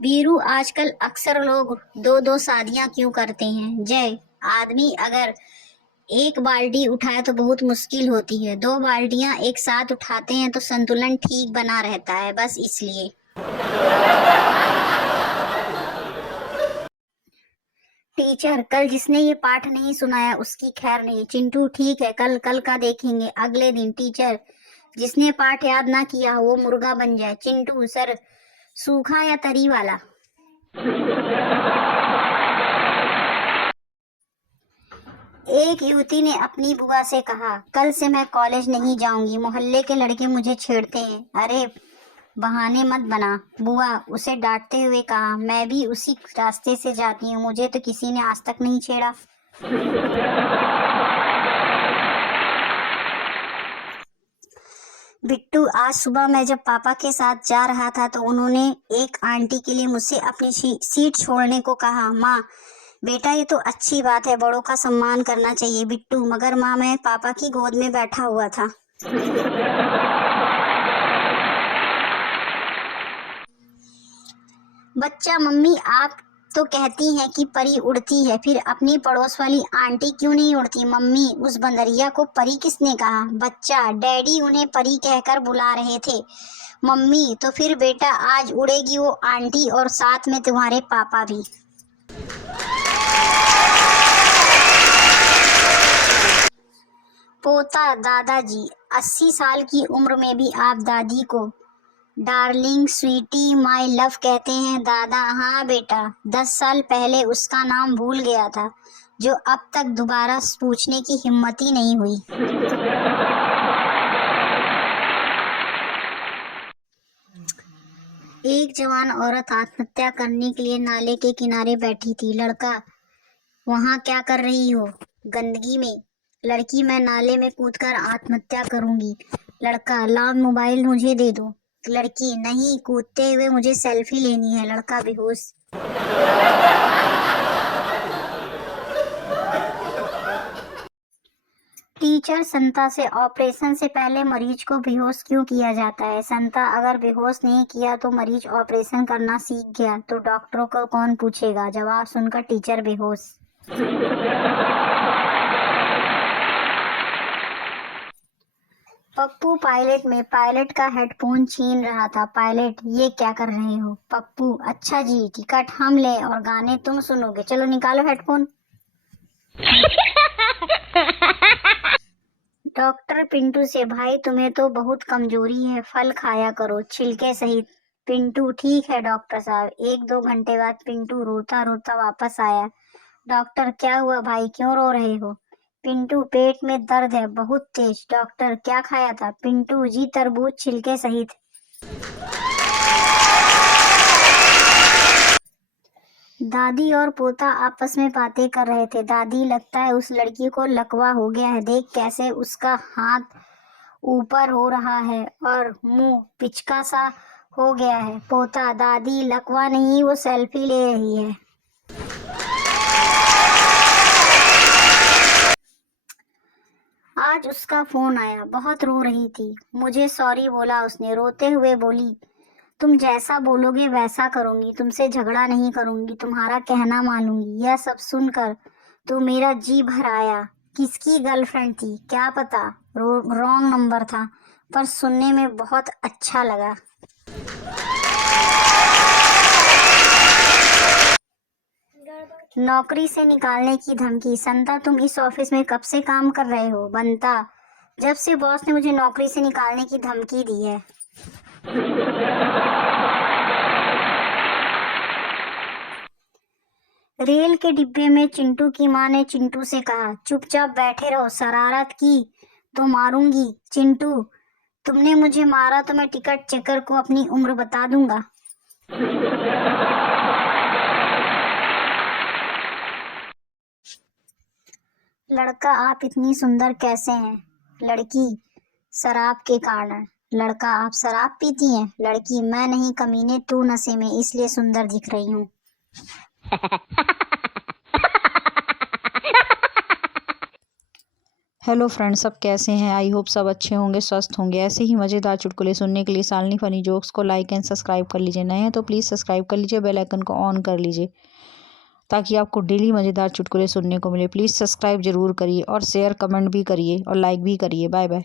वीरू, आजकल अक्सर लोग दो दो शादियां क्यों करते हैं? जय, आदमी अगर एक बाल्टी उठाए तो बहुत मुश्किल होती है, दो बाल्टियां एक साथ उठाते हैं तो संतुलन ठीक बना रहता है, बस इसलिए। टीचर, कल जिसने ये पाठ नहीं सुनाया उसकी खैर नहीं। चिंटू, ठीक है, कल कल का देखेंगे। अगले दिन। टीचर, जिसने पाठ याद ना किया हो वो मुर्गा बन जाए। चिंटू सर, सूखा या तरी वाला? एक युवती ने अपनी बुआ से कहा, कल से मैं कॉलेज नहीं जाऊंगी, मोहल्ले के लड़के मुझे छेड़ते हैं। अरे, बहाने मत बना। बुआ उसे डांटते हुए कहा, मैं भी उसी रास्ते से जाती हूँ, मुझे तो किसी ने आज तक नहीं छेड़ा। बिट्टू, आज सुबह मैं जब पापा के साथ जा रहा था तो उन्होंने एक आंटी के लिए मुझसे अपनी सीट छोड़ने को कहा। माँ, बेटा ये तो अच्छी बात है, बड़ों का सम्मान करना चाहिए। बिट्टू, मगर माँ मैं पापा की गोद में बैठा हुआ था। बच्चा, मम्मी आप तो कहती हैं कि परी उड़ती है, फिर अपनी पड़ोस वाली आंटी क्यों नहीं उड़ती? मम्मी, उस बंदरिया को परी किसने कहा? बच्चा, डैडी उन्हें परी कहकर बुला रहे थे। मम्मी, तो फिर बेटा आज उड़ेगी वो आंटी और साथ में तुम्हारे पापा भी। पोता, दादाजी 80 साल की उम्र में भी आप दादी को डार्लिंग, स्वीटी, माय लव कहते हैं। दादा, हाँ बेटा, 10 साल पहले उसका नाम भूल गया था, जो अब तक दोबारा पूछने की हिम्मत ही नहीं हुई। एक जवान औरत आत्महत्या करने के लिए नाले के किनारे बैठी थी। लड़का, वहां क्या कर रही हो? गंदगी में। लड़की, मैं नाले में कूदकर आत्महत्या करूंगी। लड़का, लाओ मोबाइल मुझे दे दो। लड़की, नहीं, कूदते हुए मुझे सेल्फी लेनी है। लड़का बेहोश। टीचर, संता से ऑपरेशन से पहले मरीज को बेहोश क्यों किया जाता है? संता, अगर बेहोश नहीं किया तो मरीज ऑपरेशन करना सीख गया तो डॉक्टरों को कौन पूछेगा? जवाब सुनकर टीचर बेहोश। पप्पू पायलट में पायलट का हेडफोन छीन रहा था। पायलट, ये क्या कर रहे हो? पप्पू, अच्छा जी, टिकट हम ले और गाने तुम सुनोगे, चलो निकालो हेडफोन। डॉक्टर पिंटू से, भाई तुम्हें तो बहुत कमजोरी है, फल खाया करो छिलके सहित। पिंटू, ठीक है डॉक्टर साहब। 1-2 घंटे बाद पिंटू रोता रोता वापस आया। डॉक्टर, क्या हुआ भाई, क्यों रो रहे हो? पिंटू, पेट में दर्द है बहुत तेज। डॉक्टर, क्या खाया था? पिंटू जी, तरबूज छिलके सहित। दादी और पोता आपस में बातें कर रहे थे। दादी, लगता है उस लड़की को लकवा हो गया है, देख कैसे उसका हाथ ऊपर हो रहा है और मुंह पिचका सा हो गया है। पोता, दादी, लकवा नहीं, वो सेल्फी ले रही है। आज उसका फोन आया, बहुत रो रही थी। मुझे सॉरी बोला उसने, रोते हुए बोली, तुम जैसा बोलोगे वैसा करूंगी, तुमसे झगड़ा नहीं करूंगी, तुम्हारा कहना मानूंगी। यह सब सुनकर तो मेरा जी भर आया। किसकी गर्लफ्रेंड थी क्या पता, रॉन्ग नंबर था, पर सुनने में बहुत अच्छा लगा। नौकरी से निकालने की धमकी। संता, तुम इस ऑफिस में कब से काम कर रहे हो? बंता, जब से बॉस ने मुझे नौकरी से निकालने की धमकी दी है। रेल के डिब्बे में चिंटू की मां ने चिंटू से कहा, चुपचाप बैठे रहो, शरारत की तो मारूंगी। चिंटू, तुमने मुझे मारा तो मैं टिकट चेकर को अपनी उम्र बता दूंगा। लड़का, आप इतनी सुंदर कैसे हैं? लड़की, शराब के कारण। लड़का, आप शराब पीती हैं? लड़की, मैं नहीं कमीने, तू नशे में, इसलिए सुंदर दिख रही हूँ। हेलो फ्रेंड्स, सब कैसे हैं? आई होप सब अच्छे होंगे, स्वस्थ होंगे। ऐसे ही मज़ेदार चुटकुले सुनने के लिए शालिनी फ़नी जोक्स को लाइक एंड सब्सक्राइब कर लीजिए। नए हैं तो प्लीज़ सब्सक्राइब कर लीजिए, बेल आइकन को ऑन कर लीजिए ताकि आपको डेली मज़ेदार चुटकुले सुनने को मिले। प्लीज़ सब्सक्राइब ज़रूर करिए और शेयर कमेंट भी करिए और लाइक भी करिए। Bye bye.